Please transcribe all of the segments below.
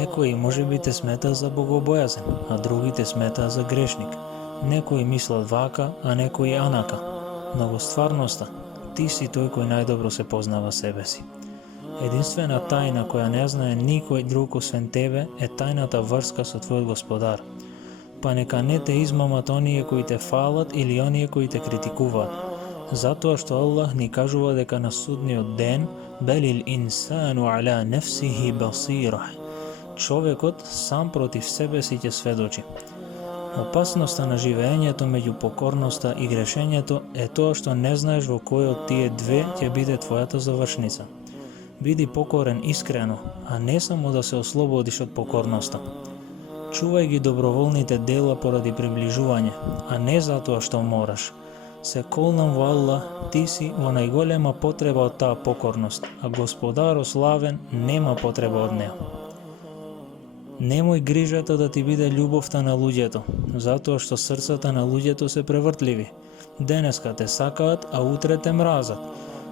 Некои можеби те сметаа за богобојазен, а други те сметаа за грешник. Некои мислат вака, а некои анака. Но во стварноста, ти си тој кој најдобро се познава себе си. Единствена тајна која не знае никој друг освен тебе е тајната врска со твојот Господар. Па нека не те измамат оние кои те фалат или оние кои те критикуваат. Затоа што Аллах ни кажува дека на судниот ден белил инсану аля нефсихи басира. Човекот сам против себе си ќе сведочи. Опасноста на живеењето меѓу покорноста и грешењето е тоа што не знаеш во кој од тие две ќе биде твојата завршница. Биди покорен искрено, а не само да се ослободиш од покорноста. Чувај ги доброволните дела поради приближување, а не затоа што мораш. Се колнам во Аллах, ти си во најголема потреба од таа покорност, а Господар славен нема потреба од неа. Немој грижата да ти биде љубовта на луѓето, затоа што срцата на луѓето се превртливи. Денеска те сакаат, а утре те мразат.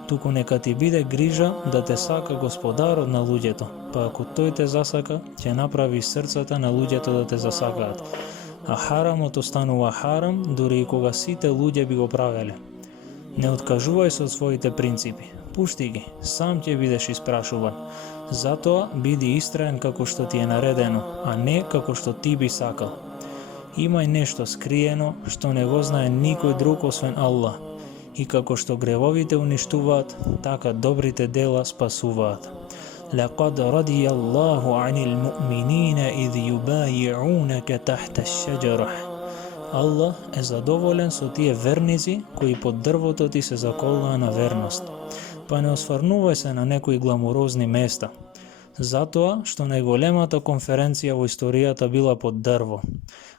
Туку нека ти биде грижа да те сака Господарот на луѓето, па ако тој те засака, ќе направи срцата на луѓето да те засакаат. А харамот останува харам, дури и кога сите луѓе би го правеле. Не откажувај се од своите принципи, пушти ги, сам ќе бидеш испрашуван. Затоа биди истраен како што ти е наредено, а не како што ти би сакал. Имај нешто скриено што не го знае никој друг освен Аллах. И како што гревовите уништуваат, така добрите дела спасуваат. لقد رضي الله عن المؤمنين إذ يبايعونك تحت الشجرة. Аллах е задоволен со тие верници кои под дрвото ти се заколнаа на верност. Па не осврнувај се на некои гламурозни места, затоа што најголемата конференција во историјата била под дрво.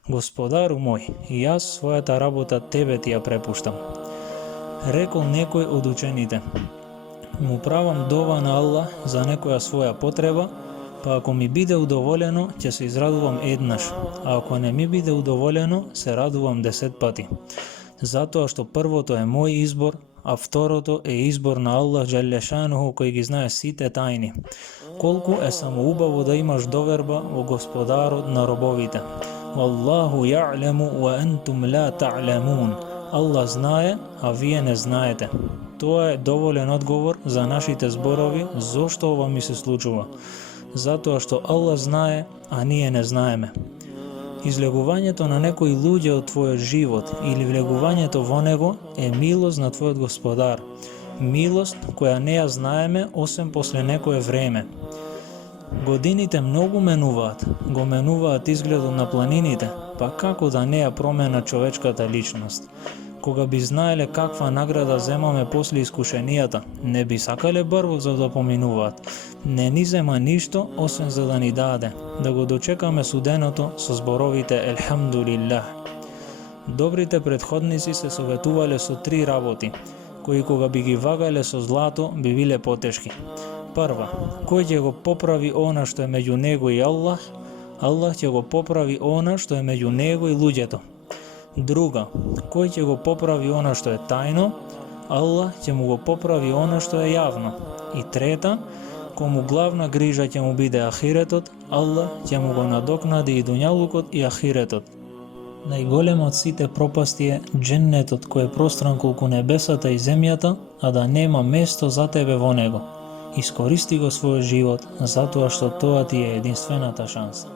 Господару мој, јас својата работа тебе ти ја препуштам. Рекол некој од учените: му правам дова на Аллах за некоја своја потреба, па ако ми биде удоволено, ќе се израдувам еднаш, а ако не ми биде удоволено, се радувам 10 пати. Затоа што првото е мој избор, а второто е избор на Аллах Джалешануху кој ги знае сите тајни. Колку е само убаво да имаш доверба во Господарот на робовите. Валлаху ја'лему ва ентум ла та'лемун. Аллах знае, а вие не знаете. Тоа е доволен одговор за нашите зборови зошто ова ми се случува. Затоа што Аллах знае, а ние не знаеме. Излегувањето на некои луѓе од твојот живот или влегувањето во него е милост на твојот Господар. Милост која не ја знаеме освен после некое време. Годините многу менуваат, го менуваат изгледот на планините, па како да не ја промена човечката личност. Кога би знаеле каква награда земаме после искушенијата, не би сакале брво за да поминуваат. Не ни зема ништо, освен за да ни даде, да го дочекаме суденото со зборовите Елхамдулилlah. Добрите предходници се советувале со 3 работи, кои кога би ги вагале со злато, би биле потешки. Прва, кој ќе го поправи она што е меѓу него и Аллах, Аллах ќе го поправи она што е меѓу него и луѓето. Друга, кој ќе го поправи она што е тајно, Аллах ќе му го поправи она што е јавно. И трета, кому главна грижа ќе му биде ахиретот, Аллах ќе му го надокнади и дуњалукот и ахиретот. Најголема од сите пропасти е џеннетот кој е простран колку небесата и земјата, а да нема место за тебе во него. Искористи го својот живот, затоа што тоа ти е единствената шанса.